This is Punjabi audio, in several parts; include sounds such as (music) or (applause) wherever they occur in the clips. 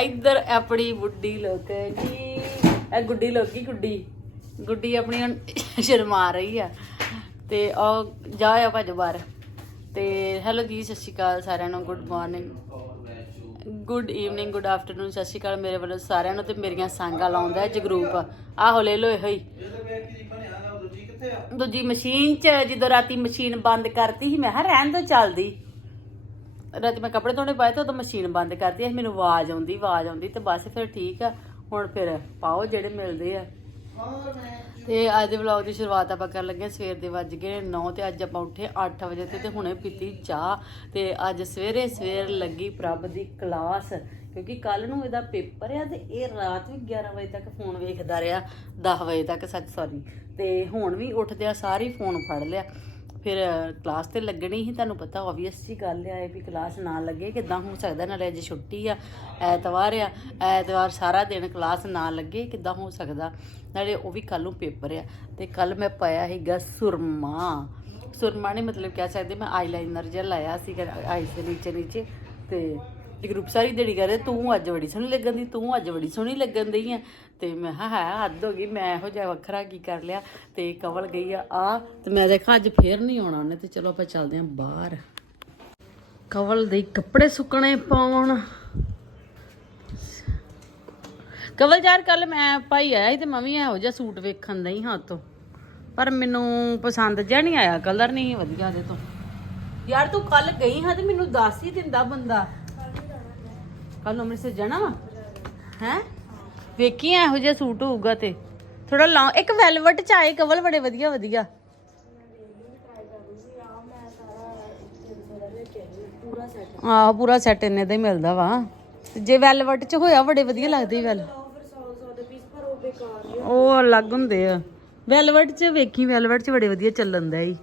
ਇੱਧਰ ਆਪਣੀ ਬੁੱਢੀ ਲੋਕ ਜੀ ਇਹ ਗੁੱਡੀ ਲੋਕੀ ਗੁੱਡੀ। ਗੁੱਡੀ ਆਪਣੀ ਹੁਣ ਸ਼ਰਮਾ ਰਹੀ ਆ। ਤੇ ਉਹ ਜਾ ਆ ਭੱਜ ਬਾਹਰ। ਤੇ ਹੈਲੋ ਜੀ, ਸਤਿ ਸ਼੍ਰੀ ਅਕਾਲ ਸਾਰਿਆਂ ਨੂੰ good morning good evening good afternoon ਸਤਿ ਸ਼੍ਰੀ ਅਕਾਲ ਮੇਰੇ ਵੱਲੋਂ ਸਾਰਿਆਂ ਨੂੰ ਤੇ ਮੇਰੀਆਂ ਸੰਗਾਂ ਲਾਉਂਦਾ ਜਗਰੂਪ। ਆਹੋ ਲੈ ਲੋ ਇਹੋ ਹੀ। ਦੂਜੀ ਮਸ਼ੀਨ ਚ, ਜਦੋਂ ਰਾਤੀ ਮਸ਼ੀਨ ਬੰਦ ਕਰਤੀ ਸੀ, ਮੈਂ ਹਾਂ ਰਹਿਣ ਦੋ ਚੱਲਦੀ। ਰਾਤੀ ਮੈਂ ਕੱਪੜੇ ਧੋਣੇ ਪਾਏ ਤਾਂ ਉਦੋਂ ਮਸ਼ੀਨ ਬੰਦ ਕਰਤੀ ਸੀ ਮੈਨੂੰ ਆਵਾਜ਼ ਆਉਂਦੀ ਆਵਾਜ਼ ਆਉਂਦੀ ਤੇ ਬਸ ਫਿਰ ਠੀਕ ਆ ਹੁਣ ਫਿਰ ਪਾਓ ਜਿਹੜੇ ਮਿਲਦੇ ਆ ਤੇ ਅੱਜ ਦੇ ਵਲੌਗ ਦੀ ਸ਼ੁਰੂਆਤ ਆਪਾਂ ਕਰਨ ਲੱਗੇ ਹਾਂ। ਸਵੇਰ ਦੇ ਵੱਜ ਗਏ 9 ਤੇ ਅੱਜ ਆਪਾਂ ਉੱਠੇ 8 ਵਜੇ ਤੇ ਤੇ ਹੁਣੇ ਪੀਤੀ ਚਾਹ ਤੇ ਅੱਜ ਸਵੇਰੇ ਸਵੇਰ ਲੱਗੀ ਪ੍ਰਭ ਦੀ ਕਲਾਸ ਕਿਉਂਕਿ ਕੱਲ ਨੂੰ ਇਹਦਾ ਪੇਪਰ ਆ ਤੇ ਇਹ ਰਾਤ ਵੀ 11 ਵਜੇ ਤੱਕ ਫੋਨ ਵੇਖਦਾ ਰਿਹਾ 10 ਵਜੇ ਤੱਕ ਸੱਚ ਸੌਰੀ ਤੇ ਹੁਣ ਵੀ ਉੱਠਦਿਆਂ ਸਾਰੀ ਫੋਨ ਫੜ ਲਿਆ ਫਿਰ ਕਲਾਸ ਤੇ ਲੱਗਣੀ ਸੀ, ਤੁਹਾਨੂੰ ਪਤਾ ਆਬਵੀਅਸ ਜੀ ਗੱਲ ਆ ਇਹ ਵੀ ਕਲਾਸ ਨਾ ਲੱਗੇ, ਕਿਦਾਂ ਹੋ ਸਕਦਾ ਨਾਲੇ ਅੱਜ ਛੁੱਟੀ ਆ, ਐਤਵਾਰ ਆ, ਐਤਵਾਰ ਸਾਰਾ ਦਿਨ ਕਲਾਸ ਨਾ ਲੱਗੇ, ਕਿਦਾਂ ਹੋ ਸਕਦਾ? ਨਾਲੇ ਉਹ ਵੀ ਕੱਲ ਨੂੰ ਪੇਪਰ ਆ, ਤੇ ਕੱਲ ਮੈਂ ਪਾਇਆ ਸੀਗਾ ਸੁਰਮਾ। ਸੁਰਮਾ ਨਹੀਂ ਮਤਲਬ ਕਹਿ ਸਕਦੇ, ਮੈਂ ਆਈਲਾਈਨਰ ਜਿਹਾ ਲਾਇਆ ਸੀਗਾ ਆਈਸ ਦੇ ਨੀਚੇ ਨੀਚੇ ਤੇ ਗਰੁੱਪ ਸਾਰੀ ਦੇੜੀ ਕਰੇ ਤੂੰ ਅੱਜ ਬੜੀ ਸੋਹਣੀ ਲੱਗਣ ਦੀ ਤੂੰ ਅੱਜ ਬੜੀ ਸੋਹਣੀ ਲੱਗਣ ਦੀ ਆ। ਤੇ ਮੈਂ ਹਾਂ ਹੈ ਹੱਦ ਹੋ ਗਈ, ਮੈਂ ਇਹੋ ਜਿਹਾ ਵੱਖਰਾ ਕੀ ਕਰ ਲਿਆ? ਤੇ ਕਵਲ ਗਈ ਆ ਆ। ਤੇ ਮੈਂ ਦੇਖਾਂ ਅੱਜ ਫੇਰ ਨਹੀਂ ਆਉਣਾ ਉਹਨੇ, ਤੇ ਚਲੋ ਆਪਾਂ ਚੱਲਦੇ ਆਂ ਬਾਹਰ। ਕਵਲ ਦੇ ਕੱਪੜੇ ਸੁੱਕਣੇ ਪਾਉਣ। ਕਵਲ ਯਾਰ, ਕੱਲ ਮੈਂ ਭਾਈ ਆਇਆ ਸੀ ਤੇ ਮੈਂ ਵੀ ਇਹੋ ਜਿਹਾ ਸੂਟ ਵੇਖਣ ਦਈ ਹਾਂ ਤੋਂ ਪਰ ਮੈਨੂੰ ਪਸੰਦ ਜਿਹਾ ਨਹੀਂ ਆਇਆ, ਕਲਰ ਨਹੀਂ ਵਧੀਆ ਦੇ ਤੋਂ। ਯਾਰ, ਤੂੰ ਕੱਲ ਗਈ ਹਾਂ ਤੇ ਮੈਨੂੰ ਦੱਸ ਹੀ ਦਿੰਦਾ ਬੰਦਾ। ਕੱਲ ਅੰਮ੍ਰਿਤਸਰ ਜਾਣਾ ਵਾ? ਹੈ? ਵੇਖੀ ਇਹੋ ਜਿਹਾ ਸੂਟ ਹੋਊਗਾ ਤੇ। ਥੋੜਾ ਲਾ ਇੱਕ ਵੈਲਵਟ ਚ ਆਏ ਕਵਲ ਬੜੇ ਵਧੀਆ ਵਧੀਆ। ਆਹ, ਪੂਰਾ ਸੈੱਟ ਇੰਨੇ ਦਾ ਹੀ ਮਿਲਦਾ ਵਾ। ਜੇ ਵੈਲਵਟ ਚ ਹੋਇਆ, ਬੜੇ ਵਧੀਆ ਲੱਗਦੇ ਵੈਲ ਉਹ ਅਲੱਗ ਹੁੰਦੇ ਆ। ਵੈਲਵਟ ਚ ਵੇਖੀ ਵੈਲਵਟ ਚ ਬੜੇ ਵਧੀਆ ਚੱਲਣ ਦਾ ਹੀ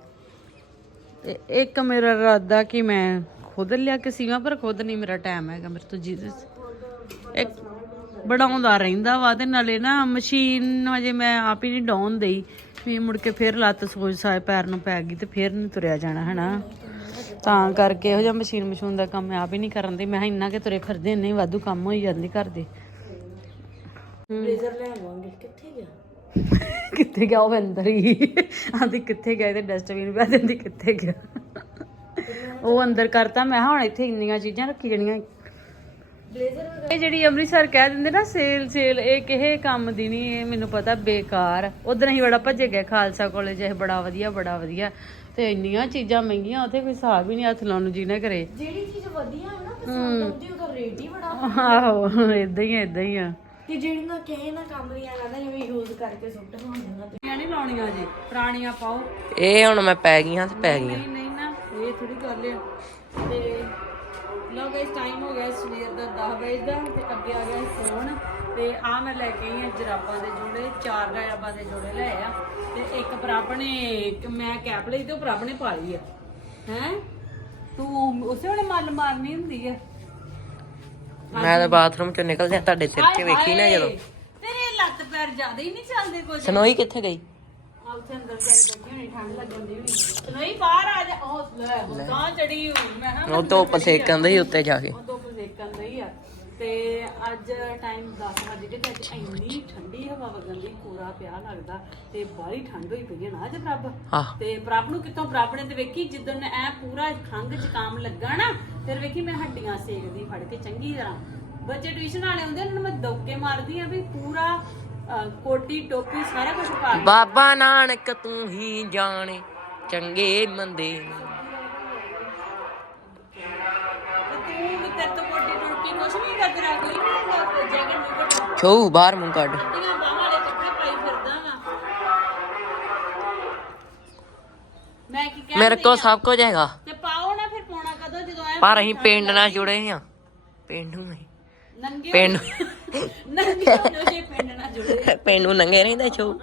ਤੇ ਇੱਕ ਮੇਰਾ ਇਰਾਦਾ ਕਿ ਮੈਂ ਖੁਦ ਲਿਆ ਕੇ ਸੀਵਾਂ ਪਰ ਖੁਦ ਨਹੀਂ ਮੇਰਾ ਟਾਈਮ ਹੈਗਾ ਮੇਰੇ ਤੋਂ ਜੀਸਸ ਇੱਕ ਬਣਾਉਂਦਾ ਰਹਿੰਦਾ ਵਾ ਤੇ ਨਾਲੇ ਨਾ ਮਸ਼ੀਨ ਅਜੇ ਮੈਂ ਆਪ ਹੀ ਨਹੀਂ ਡਾਉਣ ਦੇਈ। ਵੀ ਮੁੜ ਕੇ ਫਿਰ ਲੱਤ ਸੋਜ ਸਾਏ ਪੈਰ ਨੂੰ ਪੈ ਗਈ ਤੇ ਫਿਰ ਨਹੀਂ ਤੁਰਿਆ ਜਾਣਾ ਹਨਾ? ਤਾਂ ਕਰਕੇ ਇਹੋ ਜਿਹਾ ਮਸ਼ੀਨ ਮਸ਼ੂਨ ਦਾ ਕੰਮ ਆਪ ਹੀ ਨਹੀਂ ਕਰਨ ਦੀ ਮੈਂ ਇੰਨਾ ਕਿ ਤੁਰੇ ਫਿਰਦੇ ਇੰਨੇ ਹੀ ਵਾਧੂ ਕੰਮ ਹੋਈ ਜਾਂਦੇ ਘਰ ਦੇ। ਬਲੇਜ਼ਰ ਲੈ ਆਵਾਂਗੇ ਕਿੱਥੇ ਗਿਆ? ਕਿੱਥੇ ਗਿਆ ਉਹ ਅੰਦਰ ਹੀ। ਆਂਦੀ ਕਿੱਥੇ ਗਿਆ? ਤੇ ਡਸਟਬਿਨ ਪਾ ਦਿੰਦੀ ਕਿੱਥੇ ਗਿਆ? ਉਹ ਅੰਦਰ ਕਰਤਾ ਮੈਂ ਕਿਹਾ ਹੁਣ ਇੱਥੇ ਇੰਨੀਆਂ ਚੀਜ਼ਾਂ ਰੱਖੀ ਜਣੀਆਂ। ਇਹ ਜਿਹੜੀ ਅੰਮ੍ਰਿਤਸਰ ਕਹਿ ਦਿੰਦੇ ਨਾ ਸੇਲ ਸੇਲ ਇਹ ਕਿਹੇ ਕੰਮ ਦੀ ਨਹੀਂ ਇਹ ਮੈਨੂੰ ਪਤਾ ਬੇਕਾਰ। ਉਧਰ ਅਸੀਂ ਬੜਾ ਭੱਜੇ ਗਏ ਖਾਲਸਾ ਕਾਲਜ ਇਹ ਬੜਾ ਵਧੀਆ ਬੜਾ ਵਧੀਆ। ਤੇ ਇੰਨੀਆਂ ਚੀਜ਼ਾਂ ਮਹਿੰਗੀਆਂ ਉੱਥੇ ਕੋਈ ਹਿਸਾਬ ਹੀ ਨਹੀਂ ਹੱਥ ਲਾਉਣ ਨੂੰ ਜੀ ਨਾ ਕਰੇ। ਜਿਹੜੀ ਚੀਜ਼ ਵਧੀਆ ਹੈ ਨਾ ਪਸੰਦ ਆਉਂਦੀ ਉਹਦਾ ਰੇਟ ਹੀ ਬੜਾ ਆਹੋ ਇਦਾਂ ਹੀ ਇਦਾਂ ਹੀ ਆ। ਤੇ ਜਿਹੜੀ ਨਾ ਕਹੇ ਨਾ ਕੰਮ ਦੀਆਂ ਕਹਿੰਦਾ ਜਿਵੇਂ ਯੂਜ਼ ਕਰਕੇ ਸੁੱਟ ਹੋਣੀਆਂ ਤੇ ਨਹੀਂ ਲਾਉਣੀਆਂ ਜੀ ਪੁਰਾਣੀਆਂ ਪਾਓ। ਇਹ ਹੁਣ ਮੈਂ ਪੈ ਗਈਆਂ ਤੇ ਪੈ ਗਈਆਂ। ਨਹੀਂ ਨਾ ਇਹ ਥੋੜੀ ਗੱਲ ਆ। ਤੇ ਲੋ ਗਾਇਸ ਟਾਈਮ ਹੋ ਗਿਆ ਸਵੇਰ ਦਾ 10 ਵਜੇ ਦਾ ਤੇ ਅੱਗੇ ਆ ਗਿਆ ਫੋਨ। ਤੇ ਆ ਮੈਂ ਲੈ ਕੇ ਆਈ ਜਰਾਬਾਂ ਦੇ ਜੋੜੇ ਚਾਰ ਜਰਾਬਾਂ ਦੇ ਜੋੜੇ ਲੈ ਆ। ਤੇ ਇੱਕ ਪ੍ਰਭ ਨੇ ਮੈਂ ਕੈਪ ਲਈ ਤੇ ਪ੍ਰਭ ਨੇ ਪਾ ਲਈ ਆ। ਹੈ? ਤੂੰ ਉਸੇ ਵੇਲੇ ਮੱਲ ਮਾਰਨੀ ਹੁੰਦੀ ਆ। ਮੈਂ ਤਾਂ ਬਾਥਰੂਮ ਚੋਂ ਨਿਕਲਦਿਆਂ ਤੁਹਾਡੇ ਸਿਰ 'ਚ ਵੇਖੀ ਨਾ ਜਦੋਂ। ਤੇਰੇ ਲੱਤ ਪੈਰ ਜ਼ਿਆਦਾ ਹੀ ਨਹੀਂ ਚੱਲਦੇ ਕੁਝ ਸਨੋਈ ਕਿੱਥੇ ਗਈ? ਉੱਥੇ ਅੰਦਰ ਜਾ ਕੇ ਬੈਠੀ ਹੋਣੀ ਠੰਡ ਲੱਗਣ ਦੀ ਹੋਣੀ। ਨਹੀਂ ਬਾਹਰ ਆ ਜਾ। ਉਹ ਲੈ ਤਾਂ ਚੜੀ ਹੋਈ। ਮੈਂ ਹਾਂ ਉਹ ਧੁੱਪ ਸੇਕਣ ਦੀ ਉੱਤੇ ਜਾ ਕੇ। ਉਹ ਧੁੱਪ ਸੇਕਣ ਦੀ ਆ। ਤੇ ਅੱਜ ਟਾਈਮ 10 ਵਜੇ ਤੇ ਅੱਜ ਇੰਨੀ ਠੰਡੀ ਹਵਾ ਵਗਣ ਦੀ ਪੂਰਾ ਪਿਆ ਲੱਗਦਾ। ਤੇ ਬਾਹਲੀ ਠੰਡ ਹੋਈ ਪਈ ਹੈ ਨਾ ਅੱਜ ਪ੍ਰਭ। ਤੇ ਪ੍ਰਭ ਨੂੰ ਕਿਤੋਂ ਪ੍ਰਭ ਨੇ ਤੇ ਵੇਖੀ ਜਿੱਦਣ ਐ ਪੂਰਾ ਖੰਗ ਜ਼ੁਕਾਮ ਲੱਗਾ ਨਾ ਫਿਰ ਵੇਖੀ ਮੈਂ ਹੱਡੀਆਂ ਸੇਕਦੀ ਫੜ ਕੇ ਚੰਗੀ ਤਰ੍ਹਾਂ। ਬੱਚੇ ਟਿਊਸ਼ਨ ਵਾਲੇ ਹੁੰਦੇ ਉਹਨਾਂ ਨੂੰ ਮੈਂ ਦੌਕੇ ਮਾਰਦੀ ਆ ਵੀ ਪੂਰਾ ਕੋਟੀ ਟੋਪੀ ਸਾਰਾ ਕੁਝ ਪਾ ਕੇ। ਬਾਬਾ ਨਾਨਕ ਤੂੰ ਹੀ ਜਾਣੇ ਚੰਗੇ ਮੰਦੇ ਤੇ ਤੂੰ ਵੀ ਤੇਰੇ ਤੋਂ ਕੋਟੀ ਟੋਪੀ ਕੁਛ ਨਹੀਂ ਕਰ ਤੇਰਾ ਕੋਈ ਨਹੀਂ ਜੈਕਟ ਨੂੰ ਛੋ ਬਾਹਰ ਮੂੰਹ ਕੱਢ। ਕੱਟੀਆਂ ਬਾਹਾਂ ਵਾਲੇ ਕੱਪੜੇ ਪਾਈ ਫਿਰਦਾ ਵਾ। ਮੈਂ ਕੀ ਕਹਿ ਮੇਰੇ ਕੋਲ ਸਭ ਕੁਝ ਹੈਗਾ। ਤੇ ਪਾਓ ਨਾ ਫਿਰ ਪਾਉਣਾ ਕਦੋਂ ਜਦੋਂ ਆਇਆ ਪਰ ਅਸੀਂ ਪਿੰਡ ਨਾਲ ਜੁੜੇ ਆ ਪਿੰਡ ਨੂੰ ਅਸੀਂ ਨੰਗੇ ਪਿੰਡ। ਨੰਗੇ ਹੋ ਜੇ (laughs) ਪਿੰਡ ਨੂੰ ਨੰਗੇ ਰਹਿੰਦਾ ਛੋ।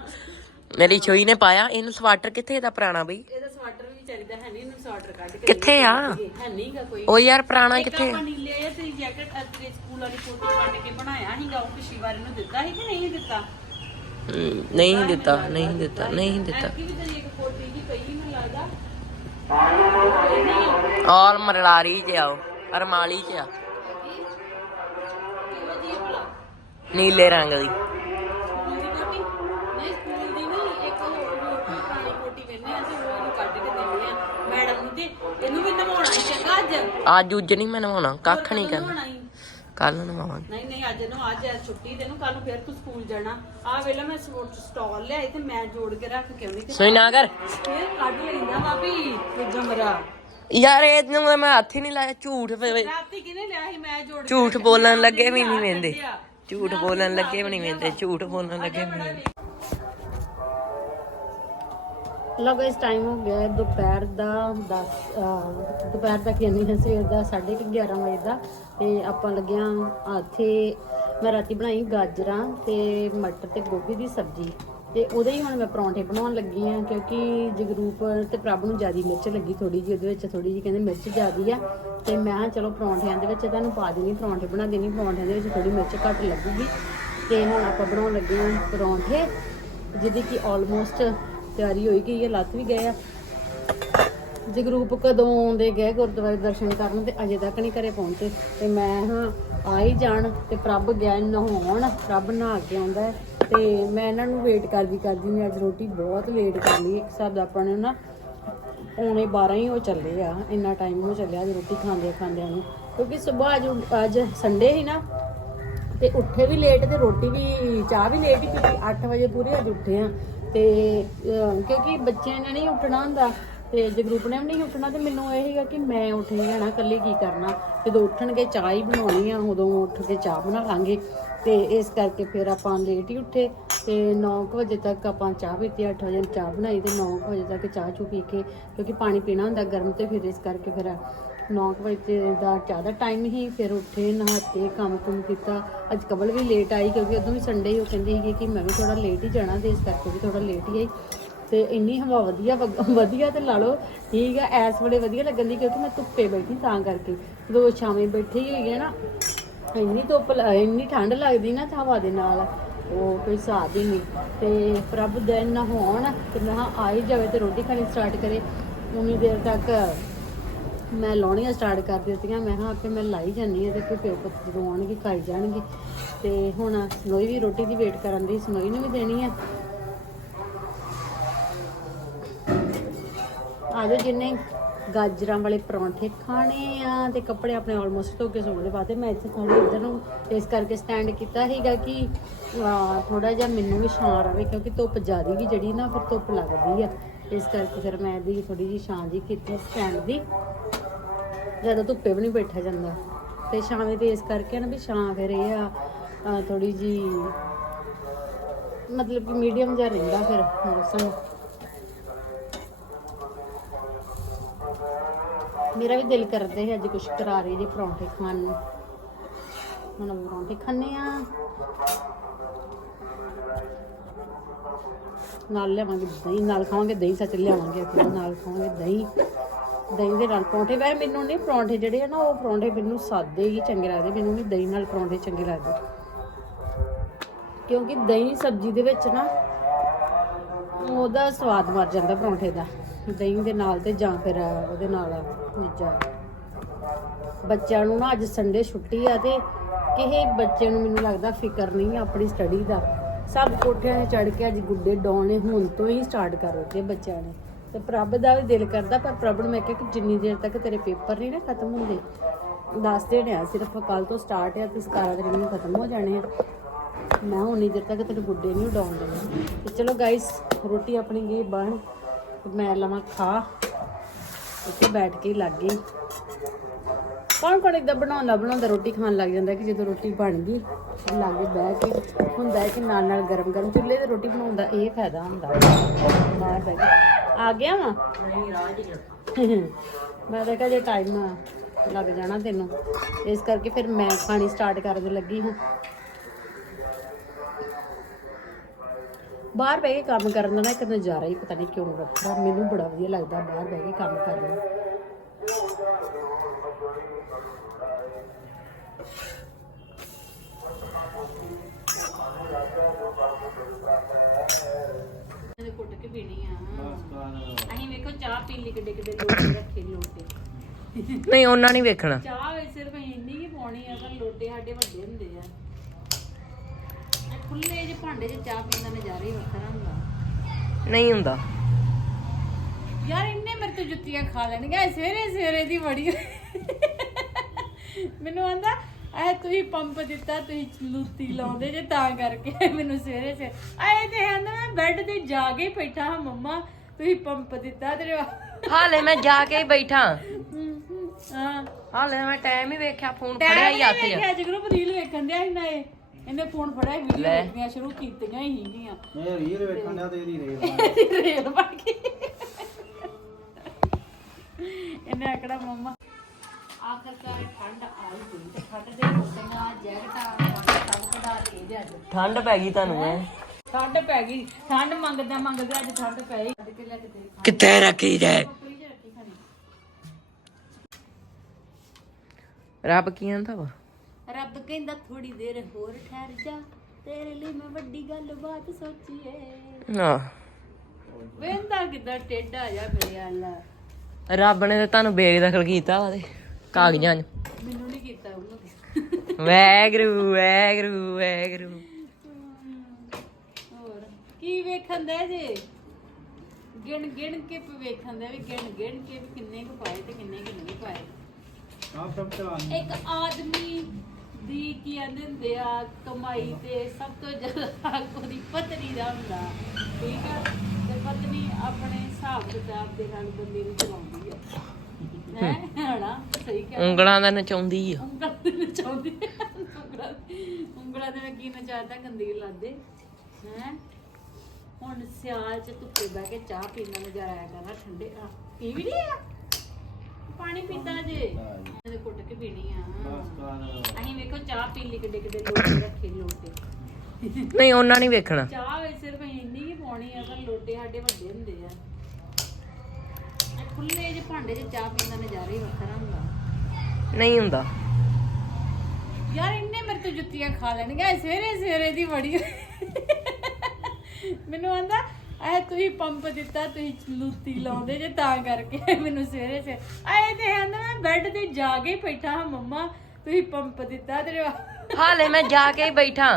ਮੇਰੀ ਛੋਈ ਨੇ ਪਾਇਆ ਇਹਨੂੰ ਸਵਾਟਰ ਕਿੱਥੇ ਇਹਦਾ ਪੁਰਾਣਾ ਬਈ? ਇਹਦਾ ਸਵਾਟਰ ਵੀ ਚਾਹੀਦਾ ਹੈ ਨਹੀਂ ਇਹਨੂੰ ਸਵਾਟਰ ਕੱਢ ਕੇ ਕਿੱਥੇ ਆ? ਹੈ ਨਹੀਂਗਾ ਕੋਈ। ਉਹ ਯਾਰ ਪੁਰਾਣਾ ਇੱਕ ਕਿੱਥੇ ਆਪਾਂ ਨੀਲੇ ਆ ਤੇਰੀ ਜੈਕਟ ਤੇਰੇ ਸਕੂਲ ਵਾਲੀ ਕੋਟੀ ਕੱਢ ਕੇ ਬਣਾਇਆ ਸੀਗਾ ਉਹ ਪਿਛਲੀ ਵਾਰ ਇਹਨੂੰ ਦਿੱਤਾ ਸੀ ਕਿ ਨਹੀਂ ਦਿੱਤਾ? ਨਹੀਂ ਦਿੱਤਾ ਨਹੀਂ ਦਿੱਤਾ ਨਹੀਂ ਦਿੱਤਾ। ਐਤਕੀ ਵੀ ਤੇਰੀ ਇੱਕ ਕੋਟੀ ਜੀ ਪਈ ਸੀ ਮੈਨੂੰ ਲੱਗਦਾ। ਔਰ ਮਰਲਾਰੀ ਚ ਆਓ ਅਰਮਾਲੀ ਚ ਆ। ਕਿਹੋ ਜੀ ਨੀਲੇ ਰੰਗ ਦੀ ਸਕੂਲ ਦੀ ਕੋਟੀ ਨਹੀਂ ਸਕੂਲ ਦੀ ਨਹੀਂ ਇੱਕ ਹੋਰ ਹੋਰ ਪੁਰਾਣੀ ਕੋਟੀ ਕਹਿੰਦੇ ਆ ਅਸੀਂ ਉਹ ਇਹਨੂੰ ਕੱਢ ਕੇ ਦਿੰਦੇ ਆ ਮੈਡਮ ਨੂੰ ਤੇ ਇਹਨੂੰ ਵੀ ਨਵਾਉਣਾ ਹੀ ਚੰਗਾ ਅੱਜ? ਅੱਜ ਉੱਜ ਨਹੀਂ ਮੈਂ ਨਵਾਉਣਾ ਕੱਖ ਨਹੀਂ ਕਰਨਾ। ਕੱਲ ਨੂੰ ਨਵਾਵਾਂਗੇ ਨਹੀਂ ਨਹੀਂ ਅੱਜ ਨੂੰ ਅੱਜ ਹੈ ਛੁੱਟੀ ਤੈਨੂੰ ਕੱਲ ਨੂੰ ਫਿਰ ਤੂੰ ਸਕੂਲ ਜਾਣਾ। ਆ ਵੇਲੇ ਮੈਂ ਸਟਾਲ ਲਿਆਈ ਤੇ ਮੈਂ ਜੋੜ ਕੇ ਰੱਖ ਕੇ ਆਉਣੀ ਤੇ ਸੋਈ ਨਾ ਕਰ। ਫਿਰ ਕੱਢ ਲੈਂਦਾ ਭਾਬੀ ਤੇ ਜਮਰਾ। ਯਾਰ ਇਹਨੂੰ ਤਾਂ ਮੈਂ ਹੱਥ ਹੀ ਨਹੀਂ ਲਾਇਆ ਝੂਠ ਪਵੇ ਰਾਤੀ ਕਿਨੇ ਲਿਆ ਸੀ? ਮੈਂ ਜੋੜ ਕੇ ਝੂਠ। ਬੋਲਣ ਲੱਗੇ ਵੀ ਨਹੀਂ ਵੇਂਦੇ। ਝੂਠ ਬੋਲਣ ਲੱਗੇ ਵੀ ਨਹੀਂ ਵੇਂਦੇ ਝੂਠ ਬੋਲਣ ਲੱਗੇ ਵੀ ਨਹੀਂ ਲਓ ਇਸ ਟਾਈਮ ਹੋ ਗਿਆ ਹੈ, ਦੁਪਹਿਰ ਦਾ 10 ਦੁਪਹਿਰ ਤੱਕ ਯਾਨੀ ਹੈ ਸਵੇਰ ਦਾ 11:30 ਵਜੇ ਦਾ ਤੇ ਆਪਾਂ ਲੱਗਿਆ ਇੱਥੇ, ਮੈਂ ਰਾਤੀ ਬਣਾਈ ਗਾਜਰਾਂ ਤੇ ਮਟਰ ਤੇ ਗੋਭੀ ਦੀ ਸਬਜ਼ੀ ਤੇ ਉਹਦੇ ਹੀ ਹੁਣ ਮੈਂ ਪਰੌਂਠੇ ਬਣਾਉਣ ਲੱਗੀ ਆ ਕਿਉਂਕਿ ਜਗਰੂਪ ਤੇ ਪ੍ਰਭ ਨੂੰ ਜਿਆਦੀ ਮਿਰਚ ਲੱਗੀ ਥੋੜੀ ਜਿਹੀ, ਉਹਦੇ ਵਿੱਚ ਥੋੜੀ ਜਿਹੀ ਕਹਿੰਦੇ ਮਿਰਚ ਜ਼ਿਆਦੀ ਆ ਤੇ ਮੈਂ ਚਲੋ ਪਰੌਂਠਿਆਂ ਦੇ ਵਿੱਚ ਤੁਹਾਨੂੰ ਪਾ ਦੇਣੀ ਪਰੌਂਠੇ ਬਣਾ ਦੇਣੀ ਪਰੌਂਠਿਆਂ ਦੇ ਵਿੱਚ ਥੋੜੀ ਮਿਰਚ ਘੱਟ ਲੱਗੂਗੀ ਤੇ ਹੁਣ ਆਪਾਂ ਬਣਾਉਣ ਲੱਗੇ ਆ ਪਰੌਂਠੇ ਜਿਹਦੀ ਕਿ ਆਲਮੋਸਟ ਤਿਆਰੀ ਹੋਈ ਗਈ ਹੈ ਲੱਤ ਵੀ ਗਏ ਆ। ਜਗਰੂਪ ਕਦੋਂ ਦੇ ਗਏ ਗੁਰਦੁਆਰੇ ਦਰਸ਼ਨ ਕਰਨ ਤੇ ਅਜੇ ਤੱਕ ਨਹੀਂ ਘਰੇ ਪਹੁੰਚੇ। ਤੇ ਮੈਂ ਹਾਂ, ਆ ਹੀ ਜਾਣ ਤੇ ਪ੍ਰਭ ਗਿਆ ਨਹਾਉਣ, ਪ੍ਰਭ ਨਹਾ ਕੇ ਆਉਂਦਾ ਹੈ। ਤੇ ਮੈਂ ਇਹਨਾਂ ਨੂੰ ਵੇਟ ਕਰਦੀ ਕਰਦੀ ਮੈਂ ਅੱਜ ਰੋਟੀ ਬਹੁਤ ਲੇਟ ਕਰ ਲਈ। ਇੱਕ ਹਿਸਾਬ ਦਾ ਆਪਾਂ ਨੇ ਨਾ ਪੌਣੇ 12 ਹੀ ਹੋ ਚੱਲੇ ਆ, ਇੰਨਾ ਟਾਈਮ ਹੋ ਚੱਲਿਆ ਅੱਜ ਰੋਟੀ ਖਾਂਦੇ ਖਾਂਦਿਆਂ ਨੂੰ। ਕਿਉਂਕਿ ਸਵੇਰ ਅੱਜ ਅੱਜ ਸੰਡੇ ਸੀ ਨਾ, ਤੇ ਉੱਠੇ ਵੀ ਲੇਟ ਤੇ ਰੋਟੀ ਵੀ, ਚਾਹ ਵੀ ਲੇਟ ਹੀ ਪੀਤੀ। 8 ਵਜੇ ਪੂਰੇ ਅੱਜ ਉੱਠੇ ਆ। ਤੇ ਅਹ, ਕਿਉਂਕਿ ਬੱਚਿਆਂ ਨੇ ਨਹੀਂ ਉੱਠਣਾ ਹੁੰਦਾ ਤੇ ਜਗਰੂਪ ਨੇ ਵੀ ਨਹੀਂ ਉੱਠਣਾ ਤੇ ਮੈਨੂੰ ਇਹ ਸੀਗਾ ਕਿ ਮੈਂ ਉੱਠ ਨਹੀਂ ਜਾਣਾ ਇਕੱਲੇ ਕੀ ਕਰਨਾ? ਜਦੋਂ ਉੱਠਣਗੇ ਚਾਹ ਹੀ ਬਣਾਉਣੀ ਆ ਉਦੋਂ ਉੱਠ ਕੇ ਚਾਹ ਬਣਾ ਲਾਂਗੇ। ਤੇ ਇਸ ਕਰਕੇ ਫਿਰ ਆਪਾਂ ਲੇਟ ਹੀ ਉੱਠੇ ਤੇ 9 ਵਜੇ ਤੱਕ ਆਪਾਂ ਚਾਹ ਪੀਤੀ 8 ਵਜੇ ਚਾਹ ਬਣਾਈ ਤੇ 9 ਵਜੇ ਤੱਕ ਚਾਹ ਚੂ ਪੀ ਕੇ ਕਿਉਂਕਿ ਪਾਣੀ ਪੀਣਾ ਹੁੰਦਾ ਗਰਮ ਤੇ ਫਿਰ ਇਸ ਕਰਕੇ ਫਿਰ 9 ਵਜੇ ਦਾ ਜ਼ਿਆਦਾ ਟਾਈਮ ਹੀ ਫਿਰ ਉੱਠੇ, ਨਹਾਤੇ, ਕੰਮ ਕੁਮ ਕੀਤਾ। ਅੱਜ ਕਬਲ ਵੀ ਲੇਟ ਆਈ ਕਿਉਂਕਿ ਉਦੋਂ ਵੀ ਸੰਡੇ ਹੀ ਉਹ ਕਹਿੰਦੀ ਸੀਗੀ ਕਿ ਮੈਂ ਵੀ ਥੋੜਾ ਲੇਟ ਹੀ ਜਾਣਾ ਤੇ ਇਸ ਕਰਕੇ ਵੀ ਥੋੜਾ ਲੇਟ ਹੀ ਆਈ। ਤੇ ਇੰਨੀ ਹਵਾ ਵਧੀਆ ਵਗ- ਵਧੀਆ ਤੇ ਲਾ ਲਓ, ਠੀਕ ਆ, ਐਸ ਵੇਲੇ ਵਧੀਆ ਲੱਗਣ ਦੀ ਕਿਉਂਕਿ ਮੈਂ ਧੁੱਪੇ ਬੈਠੀ ਤਾਂ ਕਰਕੇ। ਜਦੋਂ ਛਾਵੇਂ ਬੈਠੀ ਹੋਈ ਹੈ ਨਾ, ਇੰਨੀ ਧੁੱਪ ਲ- ਇੰਨੀ ਠੰਡ ਲੱਗਦੀ ਨਾ ਹਵਾ ਦੇ ਨਾਲ, ਉਹ ਕੋਈ ਹਿਸਾਬ ਹੀ ਨਹੀਂ। ਤੇ ਪ੍ਰਭ ਦਿਨ ਨਾ ਨਹਾਉਣ ਤੇ ਮੈਂ ਕਿਹਾ ਆ ਜਾਵੇ ਤੇ ਰੋਟੀ ਖਾਣੀ ਸਟਾਰਟ ਕਰੇ। ਉਨੀ ਦੇਰ ਤੱਕ ਮੈਂ ਲਾਉਣੀਆਂ ਸਟਾਰਟ ਕਰ ਦਿੱਤੀਆਂ। ਮੈਂ ਕਿਹਾ, ਆਪੇ ਮੈਂ ਲਾਈ ਜਾਂਦੀ ਹਾਂ ਤੇ ਫਿਰ ਪਿਓ ਪੁੱਤ ਜਦੋਂ ਆਉਣਗੇ, ਖਾਈ ਜਾਣਗੇ। ਤੇ ਹੁਣ ਸਨੋਈ ਵੀ ਰੋਟੀ ਦੀ ਵੇਟ ਕਰਨ ਦੀ, ਸਨੋਈ ਨੂੰ ਵੀ ਦੇਣੀ ਆ। ਆਜੋ ਜਿੰਨੇ ਗਾਜਰਾਂ ਵਾਲੇ ਪਰੌਂਠੇ ਖਾਣੇ ਆ ਤੇ ਕੱਪੜੇ ਆਪਣੇ ਆਲਮੋਸਟ ਧੋ ਕੇ ਸੌਣ ਦੇ ਬਾਅਦ। ਮੈਂ ਇੱਥੇ ਥੋੜੀ ਇੱਧਰ ਨੂੰ ਇਸ ਕਰਕੇ ਸਟੈਂਡ ਕੀਤਾ ਸੀਗਾ ਕਿ ਥੋੜਾ ਜਿਹਾ ਮੈਨੂੰ ਵੀ ਛਾਂ ਰਵੇ, ਕਿਉਂਕਿ ਧੁੱਪ ਜ਼ਿਆਦੀ ਵੀ ਜਿਹੜੀ ਨਾ, ਫਿਰ ਧੁੱਪ ਲੱਗਦੀ ਆ। ਇਸ ਕਰਕੇ ਫਿਰ ਮੈਂ ਇਹਦੀ ਥੋੜੀ ਜਿਹੀ ਛਾਂ ਜੀ ਕੀਤੀ ਸਟੈਂਡ ਦੀ। ਜਦੋਂ ਧੁੱਪੇ ਵੀ ਨਹੀਂ ਬੈਠਾ ਜਾਂਦਾ। ਤੇ ਛਾਵੇਂ ਤੇ ਇਸ ਕਰਕੇ ਨਾ ਵੀ ਛਾਂ ਫਿਰ ਇਹ ਆ ਥੋੜੀ ਜੀ ਮਤਲਬ ਕਿ ਮੀਡੀਅਮ ਜਿਹਾ ਰਹਿੰਦਾ ਫਿਰ ਮੌਸਮ। ਮੇਰਾ ਵੀ ਦਿਲ ਕਰਦਾ ਹੈ ਅੱਜ ਕੁਛ ਕਰਾਰੇ ਜਿਹੇ ਪਰੌਂਠੇ ਖਾਣ ਨੂੰ। ਹੁਣ ਪਰੌਂਠੇ ਖਾਣੇ ਆ ਨਾਲ ਲਿਆਵਾਂਗੇ, ਦਹੀਂ ਨਾਲ ਖਾਵਾਂਗੇ, ਦਹੀਂ ਸੱਚ ਲਿਆਵਾਂਗੇ ਆਪਾਂ ਨਾਲ ਖਾਵਾਂਗੇ ਦਹੀਂ। ਦਹੀਂ ਦੇ ਨਾਲ ਪਰੌਂਠੇ, ਵੈਸੇ ਮੈਨੂੰ ਨਹੀਂ ਪਰੌਂਠੇ ਜਿਹੜੇ ਆ ਨਾ, ਉਹ ਪਰੌਂਠੇ ਮੈਨੂੰ ਸਾਦੇ ਹੀ ਚੰਗੇ ਲੱਗਦੇ, ਮੈਨੂੰ ਨਹੀਂ ਦਹੀਂ ਨਾਲ ਪਰੌਂਠੇ ਚੰਗੇ ਲੱਗਦੇ। ਕਿਉਂਕਿ ਦਹੀਂ ਸਬਜ਼ੀ ਦੇ ਵਿੱਚ ਨਾ, ਉਹਦਾ ਸਵਾਦ ਮਰ ਜਾਂਦਾ ਪਰੌਂਠੇ ਦਾ। ਦਹੀਂ ਦੇ ਨਾਲ ਤੇ ਜਾਂ ਫਿਰ ਉਹਦੇ ਨਾਲ ਦੂਜਾ। ਬੱਚਿਆਂ ਨੂੰ ਨਾ ਅੱਜ ਸੰਡੇ ਛੁੱਟੀ ਆ ਤੇ ਕਿਸੇ ਬੱਚੇ ਨੂੰ ਮੈਨੂੰ ਲੱਗਦਾ ਫਿਕਰ ਨਹੀਂ ਆਪਣੀ ਸਟੱਡੀ ਦਾ। ਸਭ ਕੋਠਿਆਂ 'ਤੇ ਚੜ ਕੇ ਅੱਜ ਗੁੱਡੇ ਡਾਉਣੇ ਹੁਣ ਤੋਂ ਹੀ ਸਟਾਰਟ ਕਰ ਦਿੱਤੇ ਬੱਚਿਆਂ ਨੇ। ਤੇ ਪ੍ਰਭ ਦਾ ਵੀ ਦਿਲ ਕਰਦਾ, ਪਰ ਪ੍ਰਭ ਨੂੰ ਮੈਂ ਕਿਹਾ ਕਿ ਜਿੰਨੀ ਦੇਰ ਤੱਕ ਤੇਰੇ ਪੇਪਰ ਨਹੀਂ ਨਾ ਖਤਮ ਹੁੰਦੇ 10 ਦਿਨ ਆ ਸਿਰਫ ਕੱਲ ਤੋਂ ਸਟਾਰਟ ਆ ਤੇ 17 ਤਰੀਕ ਨੂੰ ਖਤਮ ਹੋ ਜਾਣੇ ਆ। ਮੈਂ ਉਨੀ ਦੇਰ ਤੱਕ ਤੇਰੇ ਗੁੱਡੇ ਨਹੀਂ ਉਡਾਉਣ ਦੇਣੇ। ਤੇ ਚਲੋ ਗਾਇਸ ਰੋਟੀ ਆਪਣੀ ਗਈ, ਬਣ ਮੈਂ ਲਵਾਂ ਖਾ, ਉੱਥੇ ਬੈਠ ਕੇ ਹੀ ਲੱਗ ਗਈ। ਕੌਣ ਕੌਣ ਇਦਾਂ ਬਣਾਉਂਦਾ ਬਣਾਉਂਦਾ ਰੋਟੀ ਖਾਣ ਲੱਗ ਜਾਂਦਾ ਕਿ ਜਦੋਂ ਰੋਟੀ ਬਣ ਗਈ ਲਾਗੇ ਬਹਿ ਕੇ, ਹੁੰਦਾ ਕਿ ਨਾਲ ਨਾਲ ਗਰਮ ਗਰਮ ਚੁੱਲ੍ਹੇ ਤੇ ਰੋਟੀ ਬਣਾਉਣ ਦਾ ਇਹ ਫਾਇਦਾ ਹੁੰਦਾ। ਬਾਹਰ ਬਹਿ ਕੇ। ਆ ਗਿਆ ਵਾ? ਮੈਂ ਤਾਂ ਕਿਹਾ ਜੇ ਟਾਈਮ ਲੱਗ ਜਾਣਾ ਤੈਨੂੰ, ਇਸ ਕਰਕੇ ਫਿਰ ਮੈਂ ਖਾਣੀ ਸਟਾਰਟ ਕਰਨ ਲੱਗੀ ਹਾਂ। ਬਾਹਰ ਬਹਿ ਕੇ ਕੰਮ ਕਰਨ ਦਾ ਨਾ ਇੱਕ ਨਜ਼ਾਰਾ ਹੀ ਪਤਾ ਨਹੀਂ ਕਿਉਂ ਰੱਖਦਾ, ਮੈਨੂੰ ਬੜਾ ਵਧੀਆ ਲੱਗਦਾ ਬਾਹਰ ਬਹਿ ਕੇ ਕੰਮ ਕਰਨਾ ਚਾਹ ਪੀਣ ਲਈ ਕਿੱਡੇ ਕਿੱਡੇ ਲੋਟੇ ਰੱਖੇ ਲੋਟੇ। ਨਹੀਂ ਉਹਨਾਂ ਨਹੀਂ ਵੇਖਣਾ। ਚਾਹ ਵਿੱਚ ਸਿਰਫ ਇੰਨੀ ਹੀ ਪਾਉਣੀ ਆ ਪਰ ਲੋਟੇ ਸਾਡੇ ਵੱਡੇ ਹੁੰਦੇ ਆ। ਭਾਂਡੇ 'ਚ ਚਾਹ ਪੀਣ ਦਾ ਨਜ਼ਾਰਾ ਹੀ ਵੱਖਰਾ ਹੁੰਦਾ। ਨਹੀਂ ਹੁੰਦਾ। ਯਾਰ ਇੰਨੇ ਮੇਰੇ ਤੋਂ ਜੁੱਤੀਆਂ ਖਾ ਲੈਣਗੇ ਸਵੇਰੇ ਸਵੇਰੇ ਦੀ ਬੜੀ। ਮੈਨੂੰ ਆਂਦਾ ਐ ਤੁਸੀਂ ਪੰਪ ਦਿੱਤਾ ਤੁਸੀਂ ਲੂਤੀ ਲਾਉਂਦੇ ਜੇ ਤਾਂ ਕਰਕੇ। ਮੈਨੂੰ ਸਵੇਰੇ ਸਵੇਰੇ ਆਏ ਤੇ ਆਂਦਾ ਮੈਂ ਬੈੱਡ ਤੇ ਜਾ ਕੇ ਬੈਠਾ ਹਾਂ ਮੰਮਾ। ਤੁਸੀਂ ਪੰਪ ਦਿੱਤਾ ਤੇਰੇ ਵਾ- ਹਾਲੇ ਮੈਂ ਜਾ ਕੇ ਹੀ ਬੈਠਾ। ਹਾਂ। ਹਾਲੇ ਮੈਂ ਟਾਈਮ ਹੀ ਵੇਖਿਆ ਫੋਨ ਫੜਿਆ ਹੀ ਹੱਥ 'ਚ ਅੱਜ ਗਰੁੱਪ ਰੀਲ ਵੇਖਣ ਦਿਆ ਸੀ ਨਾ ਇਹ। ਇਹਨੇ ਫੋਨ ਫੜਿਆ ਵੀਡੀਓ ਲੈ। ਦੇਖਣੀਆਂ ਸ਼ੁਰੂ ਕੀਤੀਆਂ ਹੀ ਗੀਆਂ ਇਹ ਰੀਲ ਵੇਖਣ ਡਿਆ ਤੇ ਇਹਦੀ ਰੇਲ ਰੇਲ ਬਣ ਗਈ। ਇਹਨੇ ਆਕੜਾ ਮੰਮਾ ਆਖਰਕਾਰ ਠੰਡ ਆ ਹੀ ਗਈ ਤੇ ਠੰਡ ਦੇ ਮੌਸਮਾਂ ਜੈਕਟਾਂ ਸਭ ਕਢਾ ਕੇ ਦੇ ਅੱਜ ਠੰਡ ਪੈ ਗਈ ਤੁਹਾਨੂੰ ਐ ਠੰਡ ਪੈ ਗਈ ਠੰਡ ਮੰਗਦਾ ਮੰਗਦਾ ਅੱਜ ਠੰਡ ਪੈ ਗਈ। ਕੱਢ ਕੇ ਲੈ ਕੇ ਦੇ ਕਿੱਥੇ ਰੱਖੀ ਜਾਏ? ਰੱਬ ਕੀ ਕਹਿੰਦਾ ਵਾ? ਰੱਬ ਕਹਿੰਦਾ ਥੋੜੀ ਦੇਰ ਹੋਰ ਠਹਿਰ ਜਾ ਤੇਰੇ ਲਈ ਮੈਂ ਵੱਡੀ ਗੱਲ ਬਾਤ ਸੋਚੀਏ। ਹਾਂ ਵੇਂਦਾ ਕਿਦਾਂ ਟੇਡਾ ਜਾ ਮੇਰੇ ਅੱਲਾ ਰੱਬ ਨੇ ਤਾਂ ਤੁਹਾਨੂੰ ਬੇਦਖਲ ਕੀਤਾ ਵਾ ਤੇ ਕਾਗਜ਼ਾਂ 'ਚ। ਮੈਨੂੰ ਨਹੀਂ ਕੀਤਾ ਉਹਨੂੰ। ਵੈਗਰੂ ਵੈਗਰੂ ਵੈਗਰੂ ਕੀ ਵੇਖਣ ਦੇ ਜੇ? ਗਿਣ ਗਿਣ ਕੇ ਵੇਖਣ ਦੇ ਵੀ ਗਿਣ ਗਿਣ ਕੇ ਵੀ ਕਿੰਨੇ ਕੁ ਪਾਏ ਤੇ ਕਿੰਨੇ ਕੁ ਨਹੀਂ ਪਾਏ। ਆਪ ਸਭ ਚਲਾ ਇੱਕ ਆਦਮੀ ਦੀ ਕੀ ਕਹਿੰਦੇ ਹੁੰਦੇ ਆ ਕਮਾਈ ਤੇ ਸਭ ਤੋਂ ਜ਼ਿਆਦਾ ਹੱਕ ਉਹਦੀ ਪਤਨੀ ਦਾ ਹੁੰਦਾ ਠੀਕ ਆ? ਤੇ ਪਤਨੀ ਆਪਣੇ ਹਿਸਾਬ ਕਿਤਾਬ ਦੇ ਨਾਲ ਬੰਦੇ ਨੂੰ ਚਲਾਉਂਦੀ ਆ। ਹੈ? ਹਣਾ ਸਹੀ ਕਿਹਾ। ਉਂਗਲਾਂ ਦਾ ਨਚਾਉਂਦੀ ਆ। ਉਂਗਲਾਂ ਦੇ ਨਚਾਉਂਦੀ ਆ। ਉਂਗਲਾਂ ਉਂਗਲਾਂ ਦੇ ਨਾਲ ਕੀ ਨਚਾਤਾ? ਗੰਦੀ ਲਾਦੇ। ਹੈ? ਹੁਣ ਸਿਆਲ ਚ ਧੁੱਪੇ ਬਹਿ ਕੇ ਚਾਹ ਪੀਣ ਦਾ ਨਜ਼ਾਰਾ ਆਇਆ ਕਰਨਾ ਠੰਡੇ ਆ ਪੀ ਵੀ ਨਹੀਂ ਆ ਪਾਣੀ ਪੀਤਾ ਜੇ। ਇਹਦੇ ਕੁੱਟ ਕੇ ਪੀਣੀ ਆ। ਅਸੀਂ ਵੇਖੋ ਚਾਹ ਪੀਣ ਲਈ ਕਿੱਡੇ ਕਿੱਡੇ ਲੋਟੇ (coughs) ਰੱਖੇ ਲੋਟੇ। ਨਹੀਂ ਉਹਨਾਂ ਨਹੀਂ ਵੇਖਣਾ। ਚਾਹ ਵਿੱਚ ਸਿਰਫ ਇੰਨੀ ਹੀ ਪਾਉਣੀ ਆ ਪਰ ਲੋਟੇ ਸਾਡੇ ਵੱਡੇ ਹੁੰਦੇ ਆ। ਇਹ ਖੁੱਲੇ ਜਿਹੇ ਭਾਂਡੇ 'ਚ ਚਾਹ ਪੀਣ ਦਾ ਨਜ਼ਾਰਾ ਹੀ ਵੱਖਰਾ ਹੁੰਦਾ। ਨਹੀਂ ਹੁੰਦਾ। ਯਾਰ ਇੰਨੇ ਮੇਰੇ ਤੋਂ ਜੁੱਤੀਆਂ ਖਾ ਲੈਣਗੇ। ਸਵੇਰੇ ਸਵੇਰੇ ਦੀ ਬੜੀ ਮੈਨੂੰ ਆਂਦਾ ਐ ਤੁਸੀਂ ਪੰਪ ਦਿੱਤਾ ਤੁਸੀਂ ਲੂਤੀ ਲਾਉਂਦੇ ਜੇ ਤਾਂ ਕਰਕੇ। ਮੈਨੂੰ ਸਵੇਰੇ ਸਵੇਰੇ ਆਏ ਤੇ ਆਂਦਾ ਮੈਂ ਬੈੱਡ ਤੇ ਜਾ ਕੇ ਬੈਠਾ ਹਾਂ ਮੰਮਾ ਤੁਸੀਂ ਪੰਪ ਦਿੱਤਾ ਤੇਰੇ ਵਾ- ਹਾਲੇ ਮੈਂ ਜਾ ਕੇ ਹੀ ਬੈਠਾ।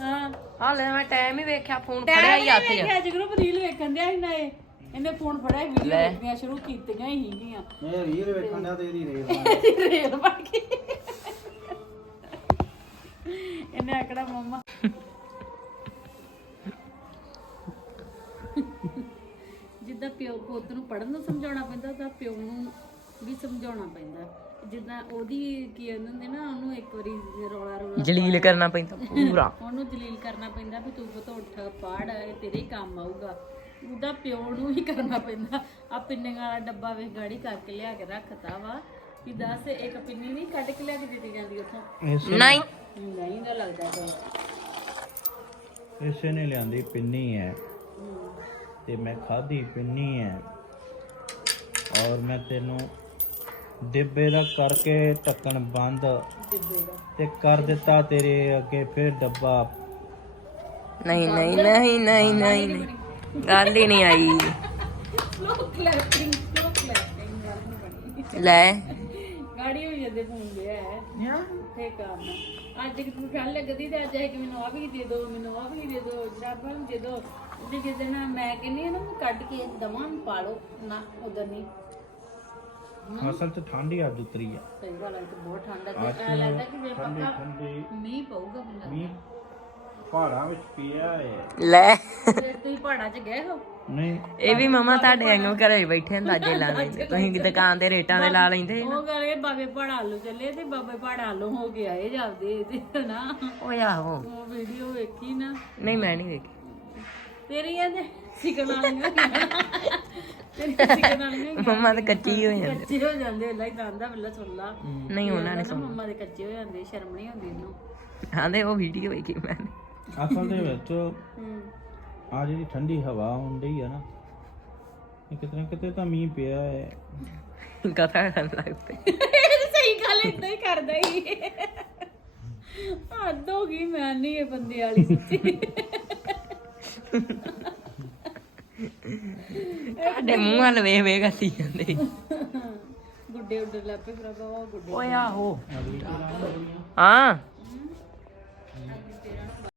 ਹਾਂ। ਹਾਲੇ ਮੈਂ ਟਾਈਮ ਹੀ ਵੇਖਿਆ ਫੋਨ ਫੜਿਆ ਹੀ ਹੱਥ 'ਚ। ਅੱਜ ਗਰੁੱਪ ਰੀਲ ਵੇਖਣ ਦਿਆ ਸੀ ਨਾ ਇਹ। ਇਹਨੇ ਫੋਨ ਫੜਿਆ ਵੀਡੀਓ ਲੈ। ਦੇਖਣੀਆਂ ਸ਼ੁਰੂ ਕੀਤੀਆਂ ਹੀ ਗੀਆਂ ਇਹ ਰੀਲ ਵੇਖਣ ਡਿਆ ਤੇ ਇਹਦੀ ਰੇਲ ਰੇਲ ਬਣ ਗਈ। ਇਹਨੇ ਆਕੜਾ ਮੰਮਾ ਪੁੱਤ ਨੂੰ ਪੜਨ ਨੂੰ ਸਮਝਾਉਣਾ ਪੈਂਦਾ ਤਾਂ ਪਿਓ ਨੂੰ ਵੀ ਸਮਝਾਉਣਾ ਪੈਂਦਾ। ਜਿੱਦਾਂ ਉਹਦੀ ਕੀ ਹੁੰਦੇ ਨਾ ਉਹਨੂੰ ਇੱਕ ਵਾਰੀ ਰੌਲਾ ਰੌਲਾ ਜਲੀਲ ਕਰਨਾ ਪੈਂਦਾ ਪੂਰਾ। (laughs) ਉਹਨੂੰ ਜਲੀਲ ਕਰਨਾ ਪੈਂਦਾ ਵੀ ਤੂੰ ਪੁੱਤ ਉੱਠ ਪੜ ਇਹ ਤੇਰੇ ਹੀ ਕੰਮ ਆਊਗਾ। ਉਹਦਾ ਪਿਓ ਨੂੰ ਹੀ ਕਰਨਾ ਪੈਂਦਾ। ਆ ਪਿੰਨੇ ਵਾਲਾ ਡੱਬਾ ਵੇ ਗਾੜੀ ਕਰਕੇ ਲਿਆ ਕੇ ਰੱਖਤਾ ਵਾ। ਵੀ ਦੱਸ ਇੱਕ ਪਿੰਨੀ ਨਹੀਂ ਕੱਢ ਕੇ ਲਿਆ ਕੇ ਦਿੱਤੀ ਜਾਂਦੀ ਉੱਥੋਂ? ਨਹੀਂ। ਨਹੀਂ ਦਾ ਲੱਗਦਾ ਤਾਂ ਇਸੇ ਨੇ ਲਿਆਂਦੀ ਪਿੰਨੀ ਹੈ। ਤੇ ਮੈਂ ਖਾਧੀ ਪਿੰਨੀ ਹੈ ਔਰ ਮੈਂ ਤੈਨੂੰ ਡਿੱਬੇ ਦਾ ਕਰਕੇ ਢੱਕਣ ਬੰਦ ਡੱਬੇ ਦਾ। ਤੇ ਕਰ ਦਿੱਤਾ ਤੇਰੇ ਅੱਗੇ ਫਿਰ ਡੱਬਾ। ਨਹੀਂ ਨਹੀਂ ਨਹੀਂ ਨਹੀਂ ਨਹੀਂ ਨਹੀਂ। ਗੱਲ ਹੀ ਨਹੀਂ ਆਈ। ਲੈ। ਗਾੜੀ ਹੋ ਜਾਂਦੇ ਫੋਨ ਦੇ ਹੈ। ਤੇ ਕੰਮ। ਅੱਜ ਕਿ ਤੂੰ ਗੱਲ ਲੱਗਦੀ ਤੇ ਅੱਜ ਇਹ ਕਿ ਮੈਨੂੰ ਆ ਵੀ ਦੇ ਦਿਓ ਮੈਨੂੰ ਆ ਵੀ ਦੇ ਦਿਓ ਜਰਾਬਾਂ ਵੀ ਦੇ ਦਿਓ ਤੇ ਜਿਹਦੇ ਨਾਲ ਮੈਂ ਕਹਿੰਦੀ ਹਾਂ ਨਾ ਕੱਢ ਕੇ ਦਵਾਂ ਪਾ ਲਓ ਨਾ ਉਧਰ ਨਹੀਂ। ਅਸਲ ਚ ਠੰਡੀ ਅੱਜ ਉਤਰੀ ਆ। ਸਹੀ ਗੱਲ ਹੈ ਤੇ ਬਹੁਤ ਠੰਡ ਹੈ ਤੇ ਐਂ ਲੱਗਦਾ ਕਿ ਵੇ ਠੰਡੀ ਪੱਕਾ ਠੰਡੀ। ਮੀਂਹ ਪਊਗਾ ਬੰਦਾ। ਮੀਂਹ ਪਹਾੜਾਂ ਵਿੱਚ ਪਿਆ ਹੈ ਲੈ। ਤੇ ਤੁਸੀਂ ਪਹਾੜਾਂ 'ਚ ਗਏ ਹੋ? ਨਹੀਂ। ਇਹ ਵੀ ਮਮਾ ਤੁਹਾਡੇ ਵਾਂਗੂ ਘਰੇ ਬੈਠੇ ਅੰਦਾਜ਼ੇ ਲਾ ਲੈਂਦੇ। ਤੁਸੀਂ ਦੁਕਾਨ ਦੇ ਰੇਟਾਂ ਦੇ ਲਾ ਲੈਂਦੇ ਉਹ ਕਰੇ ਬਾਬੇ ਪਹਾੜਾਂ ਵੱਲੋਂ ਚੱਲੇ ਤੇ ਬਾਬੇ ਪਹਾੜਾਂ ਵੱਲੋਂ ਹੋ ਕੇ ਆਏ ਜਾਂਦੇ ਤੇ ਨਾ। ਓਏ ਆਹੋ। ਉਹ ਵੀਡੀਓ ਵੇਖੀ ਨਾ। ਨਹੀਂ ਮੈਂ ਨਹੀਂ ਵੇਖੀ। ਤੇਰੀਆਂ ਤੇ ਸਿਕਣ ਵਾਲੀਆਂ ਤੇਰੀ ਸਿਕਣ ਵਾਲੀਆਂ ਮਮਾ ਤਾਂ ਕੱਚੀ ਹੋ ਜਾਂਦੀ। ਕੱਚੇ ਹੋ ਜਾਂਦੇ ਲੈ ਦੰਦਾ ਬੱਲਾ ਸੁੱਲਾ ਨਹੀਂ ਉਹਨਾਂ ਨੇ ਸੁਣ ਮੰਮਾ ਦੇ ਕੱਚੇ ਹੋ ਜਾਂਦੇ ਸ਼ਰਮ ਨਹੀਂ ਆਉਂਦੀ ਇਹਨੂੰ। ਆਂਦੇ ਉਹ ਵੀਡੀਓ ਵੇਖੀ ਮੈਂ। ਅਸਲ ਦੇ ਵਿੱਚ ਹੂੰ। ਆ ਜਿਹੜੀ ਠੰਡੀ ਹਵਾ ਆਉਂਦੀ ਆ ਨਾ ਇਹ ਕਿਤੇ ਤਾਂ ਮੀਂਹ ਪਿਆ ਹੈ ਕਥਾ ਕਰਨ ਲੱਗ ਪਏ। ਸਹੀ ਗੱਲ ਇਦਾਂ ਹੀ ਕਰਦਾ ਹੀ ਹੱਦ ਹੋ ਗਈ ਮੈਂ ਨਹੀਂ ਇਹ ਬੰਦੇ ਵਾਲੀ ਸੱਚੀ। ਤੁਹਾਡੇ ਮੂੰਹ ਵੱਲ ਵੇਖ ਵੇਖ ਹੱਸੀ ਜਾਂਦੇ। ਗੁੱਡੇ ਉੱਡੇ ਲੱਪੇ ਭਰਾਵਾ ਉਹ ਗੁੱਡੇ ਓਏ ਆਹੋ। ਹਾਂ।